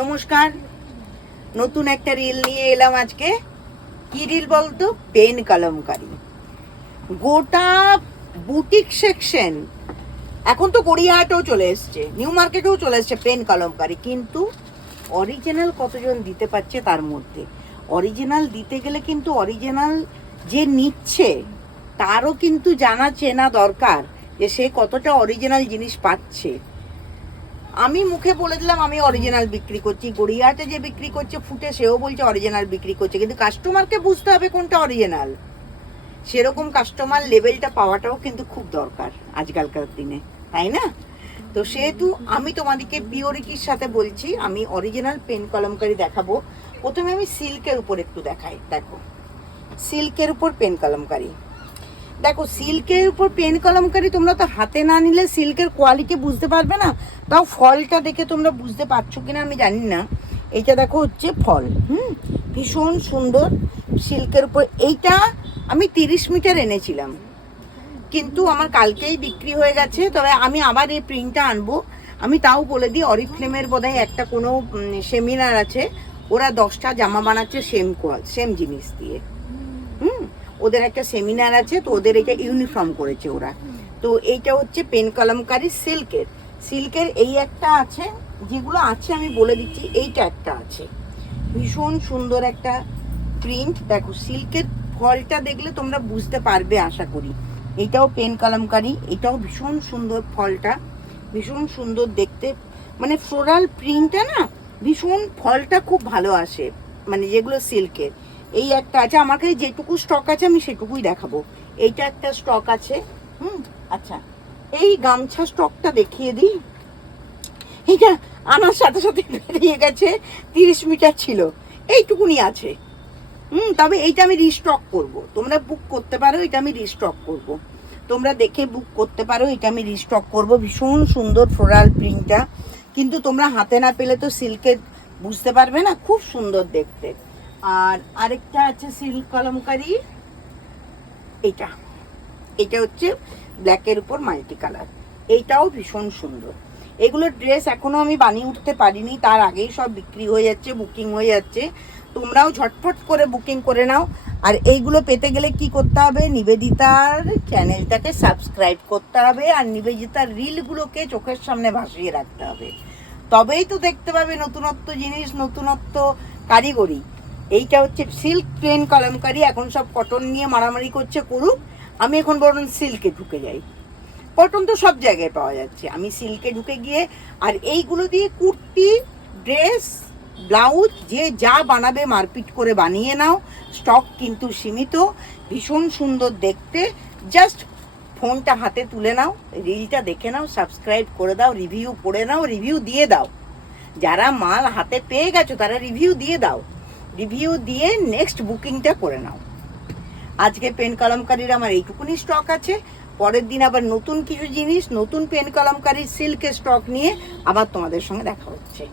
নমস্কার, নতুন একটা রিল নিয়ে এলাম আজকে। কি রিল বলতো? পেন কলমকারি। গোটা বুটিক সেকশন, এখন তো গড়িয়াহাটেও চলে এসছে, নিউ মার্কেটেও চলে এসছে পেন কলমকারি। কিন্তু অরিজিনাল কতজন দিতে পারছে তার মধ্যে? অরিজিনাল দিতে গেলে কিন্তু অরিজিনাল যে নিচ্ছে তারও কিন্তু জানা চেনা দরকার যে সে কতটা অরিজিনাল জিনিস পাচ্ছে। আমি মুখে বলে দিলাম আমি অরিজিনাল বিক্রি করছি, গড়িয়াহাটে যে বিক্রি করছে ফুটে সেও বলছে অরিজিনাল বিক্রি করছে, কিন্তু কাস্টমারকে বুঝতে হবে কোনটা অরিজিনাল। সেরকম কাস্টমার লেভেলটা পাওয়াটাও কিন্তু খুব দরকার আজকালকার দিনে, তাই না? তো সেহেতু আমি তোমাদেরকে পিওরিটির সাথে বলছি, আমি অরিজিনাল পেন কলমকারি দেখাবো। প্রথমে আমি সিল্কের উপর একটু দেখাই। দেখো, সিল্কের উপর পেন কলমকারি। দেখো, সিল্কের উপর পেন কলমকারি তোমরা তো হাতে না নিলে সিল্কের কোয়ালিটি বুঝতে পারবে না। তাও ফলটা দেখে তোমরা বুঝতে পারছো কিনা আমি জানি না। এইটা দেখো হচ্ছে ফল, ভীষণ সুন্দর সিল্কের উপর। এইটা আমি 30 মিটার এনেছিলাম, কিন্তু আমার কালকেই বিক্রি হয়ে গেছে। তবে আমি আবার এই প্রিন্টটা আনবো। আমি তাও বলে দিই, অরিফ্লেমের বোধহয় একটা কোনো সেমিনার আছে, ওরা 10টা জামা বানাচ্ছে সেম জিনিস দিয়ে। ওদের একটা সেমিনার আছে, তো ওদের এটা ইউনিফর্ম করেছে ওরা। তো এইটা হচ্ছে পেন কলমকারি সিল্কের। সিল্কের এই একটা আছে, যেগুলো আছে আমি বলে দিচ্ছি। এইটা একটা আছে, ভীষণ সুন্দর একটা প্রিন্ট। দেখো, সিল্কের ফলটা দেখলে তোমরা বুঝতে পারবে আশা করি। এইটাও পেন কলমকারি, এটাও ভীষণ সুন্দর। ফলটা ভীষণ সুন্দর দেখতে, মানে ফ্লোরাল প্রিন্টটা না, ভীষণ ফলটা খুব ভালো আসে, মানে যেগুলো সিল্কের। এই একটা আছে, আমার কাছে যেটুকু স্টক আছে আমি সেটুকুই দেখাবো। এইটা একটা স্টক আছে। আচ্ছা, এই গামছা স্টকটা দেখিয়ে দিই। এইটা আনার সাথে সাথে বেরিয়ে গেছে, 30 মিটার ছিল, এইটুকুনি আছে। তবে এইটা আমি রিস্টক করব, তোমরা বুক করতে পারো। এটা আমি রিস্টক করব, তোমরা দেখে বুক করতে পারো। এটা আমি রিস্টক করব। ভীষণ সুন্দর ফ্লোরাল প্রিন্টটা, কিন্তু তোমরা হাতে না পেলে তো সিল্কের বুঝতে পারবে না, খুব সুন্দর দেখতে। আর আরেকটা আছে সিল্ক কলমকারি, এটা এটা হচ্ছে ব্ল্যাকের উপর মাল্টি কালার। এইটাও ভীষণ সুন্দর। এগুলো ড্রেস এখনো আমি বানিয়ে উঠতে পারিনি, তার আগেই সব বিক্রি হয়ে যাচ্ছে, বুকিং হয়ে যাচ্ছে। তোমরাও ঝটফট করে বুকিং করে নাও। আর এইগুলো পেতে গেলে কি করতে হবে? নিবেদিতার চ্যানেলটাকে সাবস্ক্রাইব করতে হবে, আর নিবেদিতার রিলগুলোকে চোখের সামনে ভাসিয়ে রাখতে হবে। তবেই তো দেখতে পাবে নতুনত্ব জিনিস, নতুনত্ব কারিগরি। এইটা হচ্ছে সিল্ক পেন কলমকারি। এখন সব কটন নিয়ে মারামারি করছে, করুক। আমি এখন বরং সিল্কে ঢুকে যাই। কটন তো সব জায়গায় পাওয়া যাচ্ছে, আমি সিল্কে ঢুকে গিয়ে আর এইগুলো দিয়ে কুর্তি, ড্রেস, ব্লাউজ যে যা বানাবে মারপিট করে বানিয়ে নাও। স্টক কিন্তু সীমিত, ভীষণ সুন্দর দেখতে। জাস্ট ফোনটা হাতে তুলে নাও, রিলটা দেখে নাও, সাবস্ক্রাইব করে দাও, রিভিউ পড়ে নাও, রিভিউ দিয়ে দাও। যারা মাল হাতে পেয়ে গেছো তারা রিভিউ দিয়ে দাও, রিভিউ দিয়ে নেক্সট বুকিংটা করে নাও। আজকে পেন কলমকারির আমার এইটুকুনি স্টক আছে। পরের দিন আবার নতুন কিছু জিনিস, নতুন পেন কলমকারি সিল্কের স্টক নিয়ে আবার তোমাদের সঙ্গে দেখা হচ্ছে।